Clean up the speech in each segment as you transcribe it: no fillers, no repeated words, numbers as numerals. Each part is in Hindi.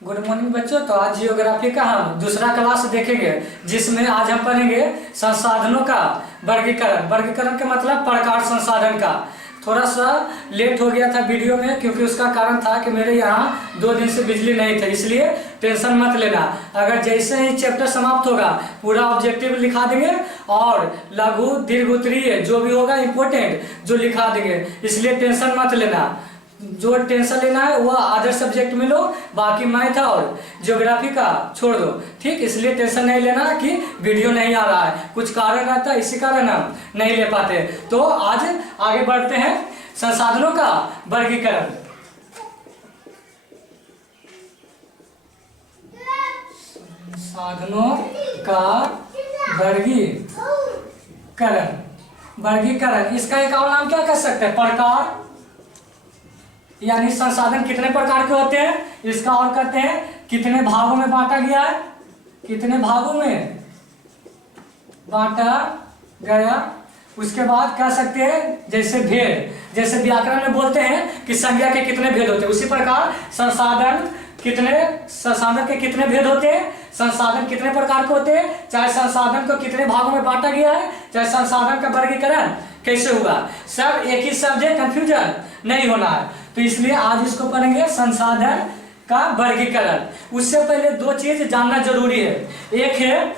गुड मॉर्निंग बच्चों। तो आज जियोग्राफी का हम दूसरा क्लास देखेंगे, जिसमें आज हम पढ़ेंगे संसाधनों का वर्गीकरण। वर्गीकरण के मतलब प्रकार संसाधन का। थोड़ा सा लेट हो गया था वीडियो में, क्योंकि उसका कारण था कि मेरे यहाँ 2 दिन से बिजली नहीं थी, इसलिए टेंशन मत लेना। अगर जैसे ही चैप्टर समाप्त होगा पूरा ऑब्जेक्टिव लिखा देंगे और लघु दीर्घ उत्तरीय जो भी होगा इम्पोर्टेंट जो लिखा देंगे, इसलिए टेंशन मत लेना। जो टेंशन लेना है वो अदर सब्जेक्ट में लो, बाकी मैथ और ज्योग्राफी का छोड़ दो, ठीक। इसलिए टेंशन नहीं लेना कि वीडियो नहीं आ रहा है, कुछ कारण रहता है, इसी कारण हम नहीं ले पाते। तो आज आगे बढ़ते हैं संसाधनों का वर्गीकरण। संसाधनों का वर्गीकरण इसका एक और नाम क्या कह सकते हैं? प्रकार, यानी संसाधन कितने प्रकार के होते हैं, इसका और कहते हैं कितने भागों में बांटा गया है, कितने भागों में बांटा गया। उसके बाद कह सकते हैं जैसे भेद, जैसे व्याकरण में बोलते हैं कि संज्ञा के कितने भेद होते हैं, उसी प्रकार संसाधन के कितने भेद होते हैं, संसाधन कितने प्रकार के होते हैं, चाहे संसाधन को कितने भागों में बांटा गया है, चाहे संसाधन का वर्गीकरण कैसे हुआ, सब एक ही शब्द है, कंफ्यूजन नहीं होना है। तो इसलिए आज इसको पढ़ेंगे संसाधन का वर्गीकरण। उससे पहले 2 चीज जानना जरूरी है। एक है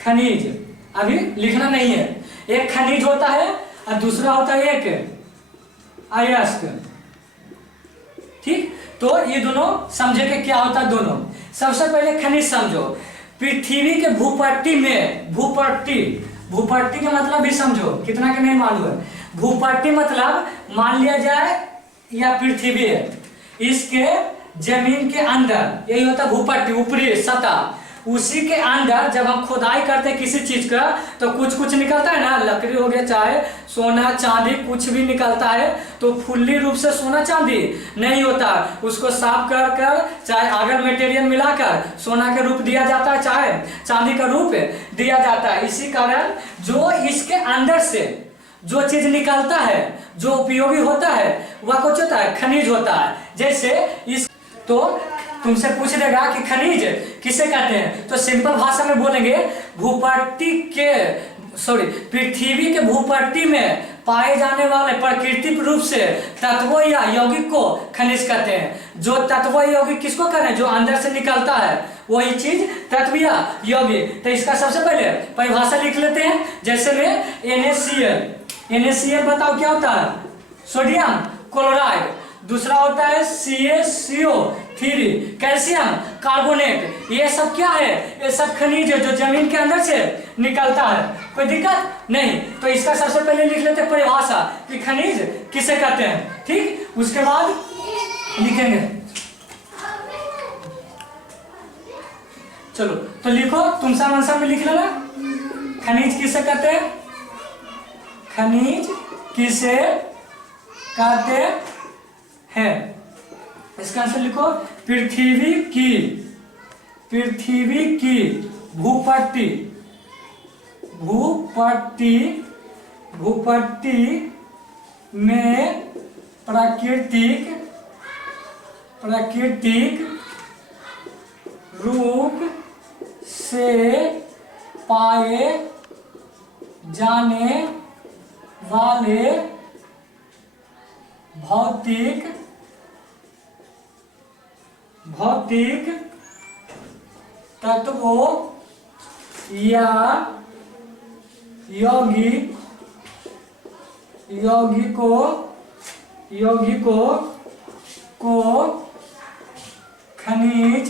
खनिज, अभी लिखना नहीं है। एक खनिज होता है और दूसरा होता है एक अयस्क, ठीक। तो ये दोनों समझे कि क्या होता है दोनों। सबसे पहले खनिज समझो। पृथ्वी के भूपट्टी में, भूपट्टी का मतलब भी समझो, कितना के नहीं मालूम है। भूपट्टी मतलब मान लिया जाए या पृथ्वी है, इसके जमीन के अंदर यही होता है भूपट्टी, ऊपरी सतह। उसी के अंदर जब हम खुदाई करते हैं किसी चीज का तो कुछ निकलता है ना, लकड़ी हो गया, चाहे सोना चांदी कुछ भी निकलता है। तो फुल्ली रूप से सोना चांदी नहीं होता, उसको साफ कर चाहे अगर मटेरियल मिलाकर सोना का रूप दिया जाता है, चाहे चांदी का रूप दिया जाता है। इसी कारण जो इसके अंदर से जो चीज निकलता है, जो उपयोगी होता है, वह कुछ होता है खनिज होता है। जैसे इस तो तुमसे पूछ देगा कि खनिज किसे कहते हैं, तो सिंपल भाषा में बोलेंगे पृथ्वी के भूपट्टी में पाए जाने वाले प्राकृतिक रूप से तत्वों या यौगिक को खनिज कहते हैं। जो तत्व यौगिक किसको कहते हैं? जो अंदर से निकलता है वही चीज तत्व या यौगिक। तो इसका सबसे पहले परिभाषा लिख लेते हैं। जैसे में NaCl बताओ क्या होता है? Sodium chloride. दूसरा होता है CaCO3, कैल्शियम कार्बोनेट। ये सब क्या है? ये सब खनिज है जो जमीन के अंदर से निकलता है। कोई दिक्कत नहीं। तो इसका सबसे पहले लिख लेते हैं परिभाषा कि खनिज किसे कहते हैं, ठीक। उसके बाद लिखेंगे, चलो तो लिखो, तुम सब आंसर में लिख लेना। खनिज किसे कहते हैं? खनिज किसे कहते हैं? इसका आंसर लिखो, पृथ्वी की भूपट्टी में प्राकृतिक रूप से पाए जाने वाले भौतिक तत्वों या यौगिकों को खनिज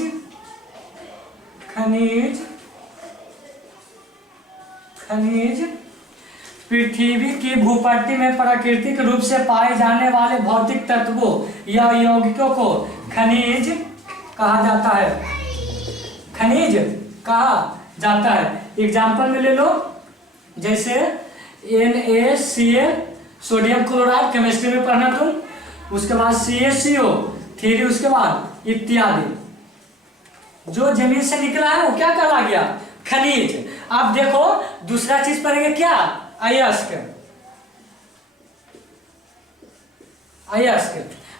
पृथ्वी की भूपट्टी में प्राकृतिक रूप से पाए जाने वाले भौतिक तत्वों या यौगिकों को खनिज कहा जाता है। एग्जाम्पल में ले लो, जैसे NaCl सोडियम क्लोराइड, केमिस्ट्री में पढ़ना तुम। उसके बाद CaCO3, उसके बाद इत्यादि। जो जमीन से निकला है वो क्या कहला गया? खनिज। अब देखो दूसरा चीज पढ़ेंगे क्या? अयस्क।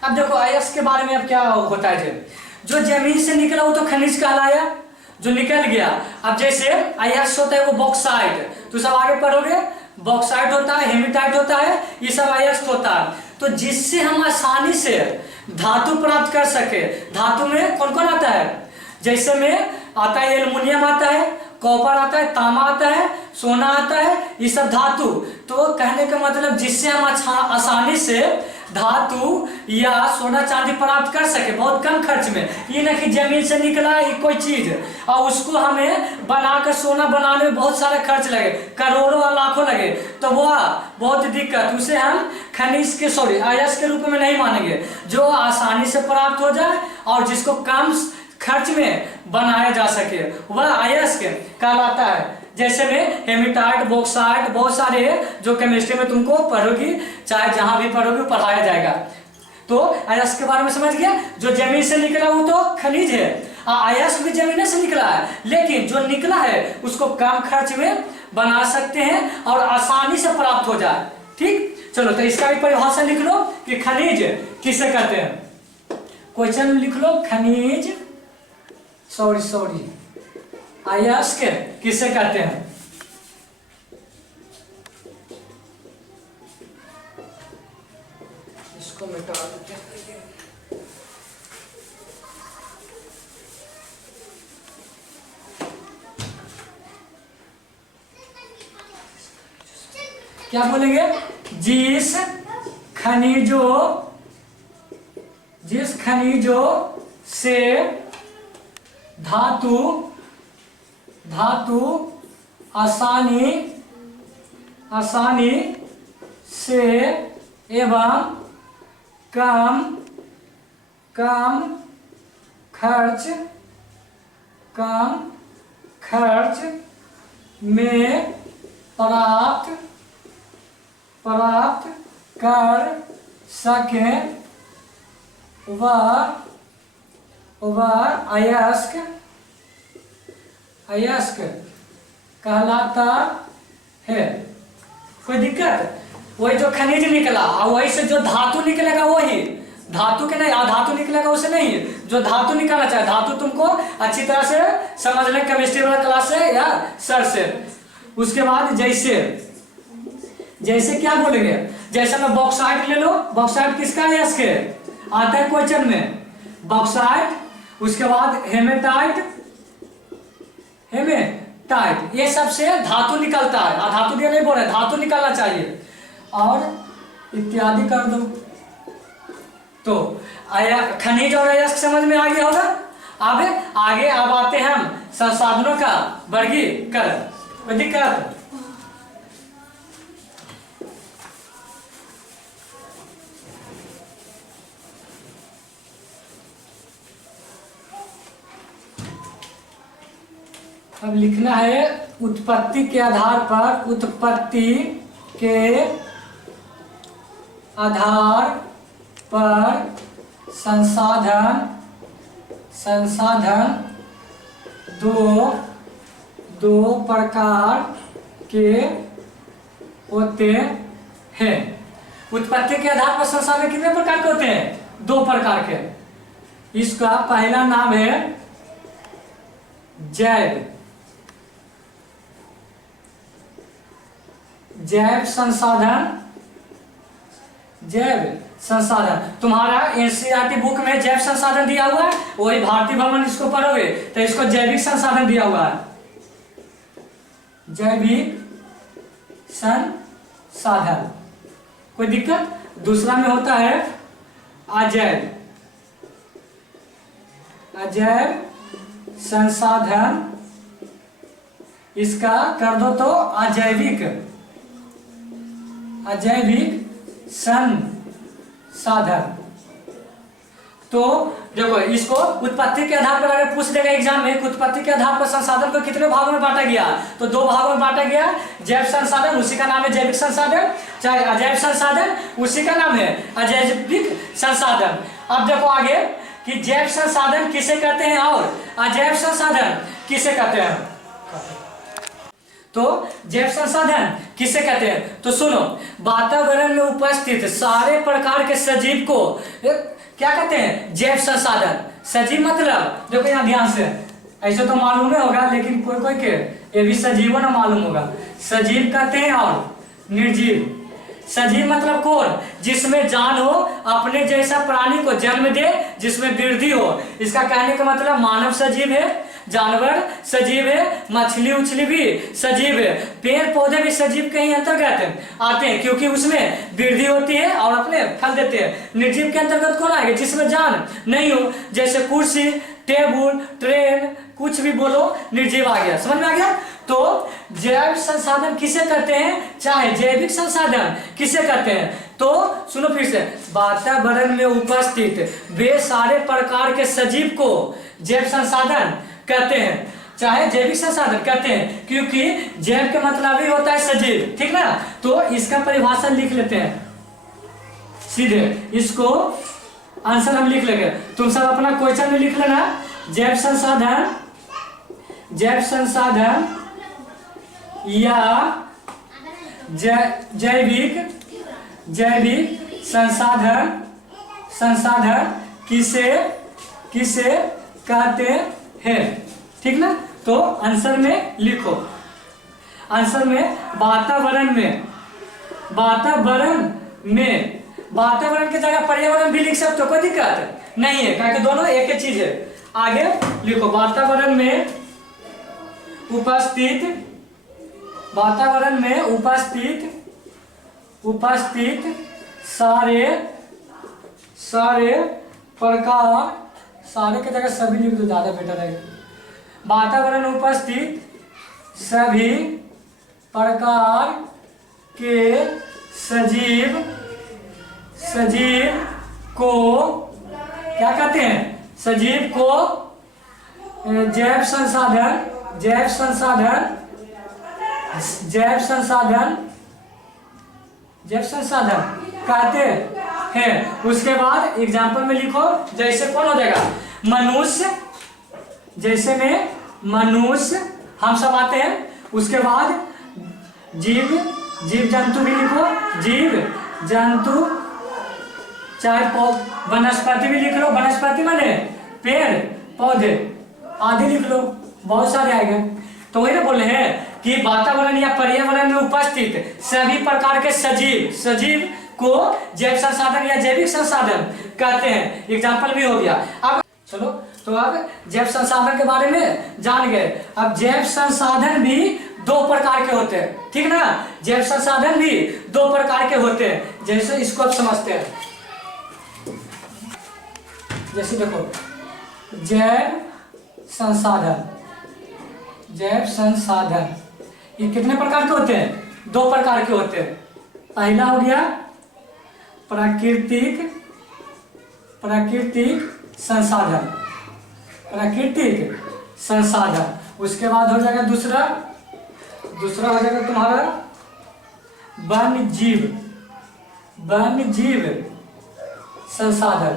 अब देखो अयस्क के बारे में अब क्या होता है, जो जमीन से निकला वो तो खनिज कहलाया, जो निकल गया। अब जैसे अयस्क होता है वो बॉक्साइट, तो सब आगे पढ़ोगे, बॉक्साइट होता है, हेमेटाइट होता है, ये सब अयस्क होता है। तो जिससे हम आसानी से धातु प्राप्त कर सके, धातु में कौन कौन आता है, जैसे में आता है एल्युमिनियम आता है, कॉपर आता है, तांबा आता है, सोना आता है, ये सब धातु। तो कहने का मतलब जिससे हम आसानी से धातु या सोना चांदी प्राप्त कर सके बहुत कम खर्च में। ये ना कि जमीन से निकला है कोई चीज और उसको हमें बनाकर सोना बनाने में बहुत सारा खर्च लगे, करोड़ों और लाखों लगे, तो वह बहुत दिक्कत, उसे हम खनिज के अयस्क के रूप में नहीं मानेंगे। जो आसानी से प्राप्त हो जाए और जिसको कम खर्च में बनाया जा सके वह अयस्क कहलाता है। जैसे में हेमेटाइट, बॉक्साइट, बहुत सारे जो केमिस्ट्री में तुमको पढ़ोगी, चाहे जहां भी पढ़ोगी पढ़ाया जाएगा। तो अयस्क के बारे में समझ गया, जो जमीन से निकला वो तो खनिज है, अयस्क भी जमीन से निकला है, लेकिन जो निकला है उसको कम खर्च में बना सकते हैं और आसानी से प्राप्त हो जाए। ठीक, चलो तो इसका भी परिभाषा लिख लो कि खनिज किसे कहते हैं। क्वेश्चन लिख लो, खनिज अयस्क किसे कहते हैं। इसको मिटा देते हैं। क्या बोलेंगे, जिस खनिजों से धातु आसानी से एवं कम खर्च में प्राप्त कर सके वह अयस्क कहलाता है। कोई दिक्कत, वही जो खनिज निकला और वही से जो धातु निकलेगा वही धातु के नहीं, धातु निकलेगा उसे नहीं, जो धातु निकालना चाहे। धातु तुमको अच्छी तरह से समझ लें केमिस्ट्री वाला क्लास से या सर से। उसके बाद जैसे क्या बोलेंगे, जैसे मैं बॉक्साइट ले लो, बॉक्साइट किसका अयस्क है, आता है क्वेश्चन में बॉक्साइट। उसके बाद हेमेटाइट, ये सबसे धातु निकलता है, धातु दिया नहीं बोल रहे, धातु निकालना चाहिए और इत्यादि कर दो। तो खनिज और अयस्क समझ में आ गया होगा। अब आगे आते हैं हम संसाधनों का वर्गीकरण। कोई दिक्कत, अब लिखना है उत्पत्ति के आधार पर संसाधन दो प्रकार के होते हैं। उत्पत्ति के आधार पर संसाधन कितने प्रकार के होते हैं, दो प्रकार के। इसका पहला नाम है जैव संसाधन। तुम्हारा एनसीईआरटी बुक में जैव संसाधन दिया हुआ है, वही भारतीय भवन इसको पढ़ोगे तो इसको जैविक संसाधन दिया हुआ है, जैविक संसाधन। कोई दिक्कत। दूसरा में होता है अजैव संसाधन, इसका कर दो तो अजैविक संसाधन। तो देखो इसको उत्पत्ति के आधार पर अगर पूछ देगा एग्जाम में, उत्पत्ति के आधार पर संसाधन को कितने भागों में बांटा गया, तो दो भागों में बांटा गया। जैव संसाधन उसी का नाम है जैविक संसाधन, चाहे अजैव संसाधन उसी का नाम है अजैविक संसाधन। अब देखो आगे कि जैव संसाधन किसे कहते हैं और अजैव संसाधन किसे कहते हैं। तो जैव संसाधन किसे कहते हैं? तो सुनो, वातावरण में उपस्थित सारे प्रकार के सजीव को क्या कहते हैं? जैव संसाधन। सजीव मतलब देखो यहाँ ध्यान से, ऐसे तो मालूम नहीं होगा लेकिन कोई कोई के ये भी सजीव ना मालूम होगा। सजीव कहते हैं और निर्जीव। सजीव मतलब कौन? जिसमें जान हो, अपने जैसा प्राणी को जन्म दे, जिसमें वृद्धि हो। इसका कहने का मतलब मानव सजीव है, जानवर सजीव है, मछली उछली भी सजीव है, पेड़ पौधे भी सजीव के ही अंतर्गत आते हैं क्योंकि उसमें वृद्धि होती है और अपने फल देते हैं। निर्जीव के अंतर्गत कौन आएगा? जिसमें जान नहीं हो, जैसे कुर्सी, टेबल, ट्रेन, कुछ भी बोलो, निर्जीव आ गया। समझ में आ गया? तो जैव संसाधन किसे कहते हैं? चाहे जैविक संसाधन किसे कहते हैं? तो सुनो फिर से, वातावरण में उपस्थित वे सारे प्रकार के सजीव को जैव संसाधन कहते हैं, चाहे जैविक संसाधन कहते हैं, क्योंकि जैव का मतलब ही होता है सजीव। ठीक ना? तो इसका परिभाषा लिख लेते हैं सीधे, इसको आंसर हम लिख लेंगे। तुम सब अपना क्वेश्चन में लिख लेना, जैव संसाधन, जैव संसाधन या जैविक संसाधन किसे कहते हैं। ठीक ना? तो आंसर में लिखो, आंसर में वातावरण की जगह पर्यावरण भी लिख सकते हो, कोई दिक्कत नहीं है, क्योंकि दोनों एक ही चीज है। आगे लिखो, वातावरण में उपस्थित सारे प्रकार, सारे की जगह सभी लिख दो, ज्यादा बेटर है। वातावरण में उपस्थित सभी प्रकार के सजीव को क्या कहते हैं? सजीव को जैव संसाधन कहते हैं। उसके बाद एग्जाम्पल में लिखो, जैसे कौन हो जाएगा? मनुष्य, जैसे में मनुष्य हम सब आते हैं। उसके बाद जीव जंतु भी लिखो, जीव जंतु, चाहे वनस्पति भी लिख लो, वनस्पति माने पेड़ पौधे आदि लिख लो, बहुत सारे आएंगे। तो वही ना बोले हैं कि वातावरण या पर्यावरण में उपस्थित सभी प्रकार के सजीव को जैव संसाधन या जैविक संसाधन कहते हैं। एग्जाम्पल भी हो गया। अब चलो, तो अब जैव संसाधन के बारे में जान गए। अब जैव संसाधन भी दो प्रकार के होते हैं। ठीक ना? जैव संसाधन भी दो प्रकार के होते हैं। जैसे इसको आप समझते हैं, जैसे देखो, जैव संसाधन ये कितने प्रकार के होते हैं? दो प्रकार के होते हैं। पहला हो गया प्राकृतिक संसाधन। उसके बाद हो जाएगा दूसरा हो जाएगा तुम्हारा वन्य जीव संसाधन।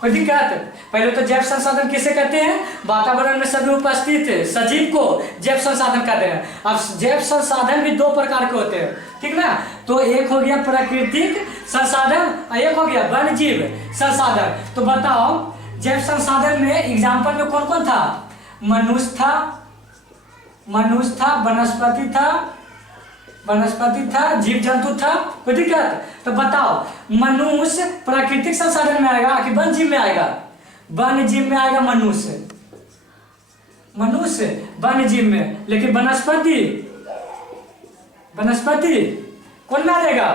कोई दिक्कत? पहले तो जैव संसाधन किसे कहते हैं? वातावरण में सभी उपस्थित सजीव को जैव संसाधन कहते हैं। अब जैव संसाधन भी दो प्रकार के होते हैं। ठीक ना? तो एक हो गया प्राकृतिक संसाधन और एक हो गया वन्य जीव संसाधन। तो बताओ, जैव संसाधन में एग्जाम्पल में कौन कौन था? मनुष्य था, वनस्पति था, जीव जंतु था। कोई दिक्कत? तो बताओ, मनुष्य प्राकृतिक संसाधन में आएगा कि वन्य जीव में आएगा? वन्य जीव में आएगा मनुष्य वन्य जीव में। लेकिन वनस्पति कौन में आ जाएगा?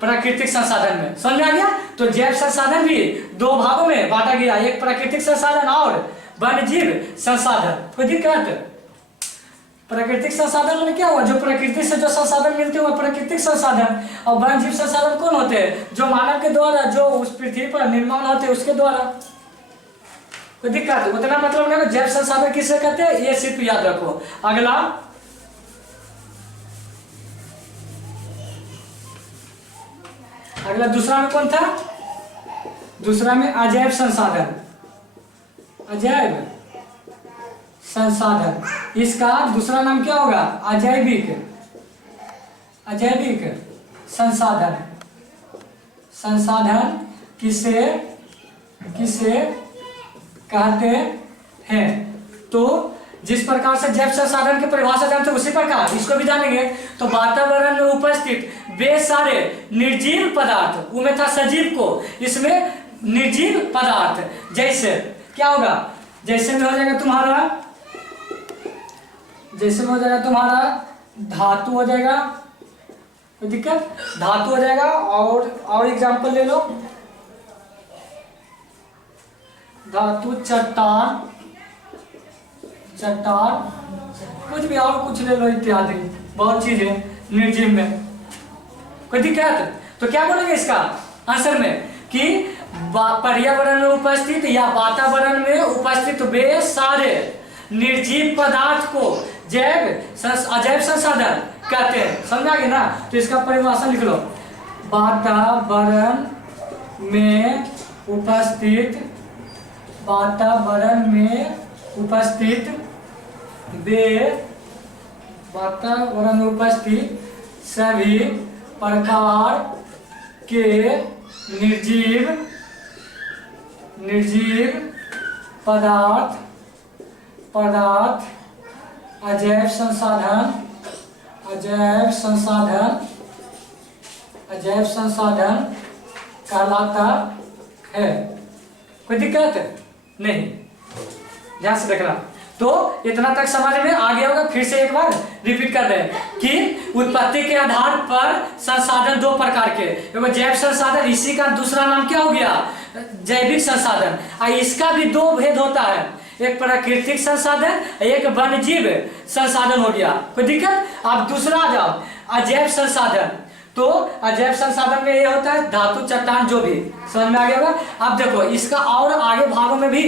प्राकृतिक संसाधन में। समझ में आ गया? तो जैव संसाधन भी दो भागों में बांटा गया, एक प्राकृतिक संसाधन और वन्य जीव संसाधन। कोई दिक्कत? प्राकृतिक संसाधन में क्या हुआ? जो प्रकृति से जो संसाधन मिलते हैं वो प्राकृतिक संसाधन। और वन्य जीव संसाधन कौन होते हैं? जो मानव के द्वारा, जो उस पृथ्वी पर निर्माण होते हैं उसके द्वारा। कोई दिक्कत? उतना मतलब नहीं। जैव संसाधन किसे कहते हैं ये सिर्फ याद रखो। अगला दूसरा में कौन था? दूसरा में अजैव संसाधन। संसाधन। इसका दूसरा नाम क्या होगा? अजैविक, अजैविक संसाधन। संसाधन किसे किसे कहते हैं? तो जिस प्रकार से जैव संसाधन की परिभाषा जानते हैं उसी प्रकार इसको भी जानेंगे। तो वातावरण में उपस्थित वे सारे निर्जीव पदार्थ, वो में था सजीव को, इसमें निर्जीव पदार्थ, जैसे क्या होगा? जैसे में हो जाएगा तुम्हारा, जैसे में हो जाएगा तुम्हारा धातु हो जाएगा, कोई दिक्कत? धातु हो जाएगा। और एग्जांपल ले लो, धातु, चट्टान, चट्टान, कुछ भी और कुछ ले लो इत्यादि, बहुत चीज है निर्जीव में। कोई दिक्कत? तो क्या बोलेंगे इसका आंसर में कि पर्यावरण में उपस्थित या वातावरण में उपस्थित वे सारे निर्जीव पदार्थ को अजैव संसाधन कहते हैं। समझा गया ना? तो इसका परिभाषा लिख लो, वातावरण में उपस्थित, वातावरण में उपस्थित वे, वातावरण में उपस्थित सभी प्रकार के निर्जीव पदार्थ अजैव संसाधन कहलाता है। कोई दिक्कत नहीं, ध्यान से देखना। तो इतना तक समझ में आ गया होगा। फिर से एक बार रिपीट कर रहे हैं कि उत्पत्ति के आधार पर संसाधन दो प्रकार के, एगो जैव संसाधन, इसी का दूसरा नाम क्या हो गया? जैविक संसाधन। इसका भी दो भेद होता है, एक प्राकृतिक संसाधन, एक वन्यजीव संसाधन हो गया। कोई दिक्कत? अब दूसरा आ जाओ, अजैव संसाधन। तो अजैव संसाधन में ये होता है धातु, चट्टान, जो भी। समझ में आ गया होगा? अब देखो इसका और आगे भागों में भी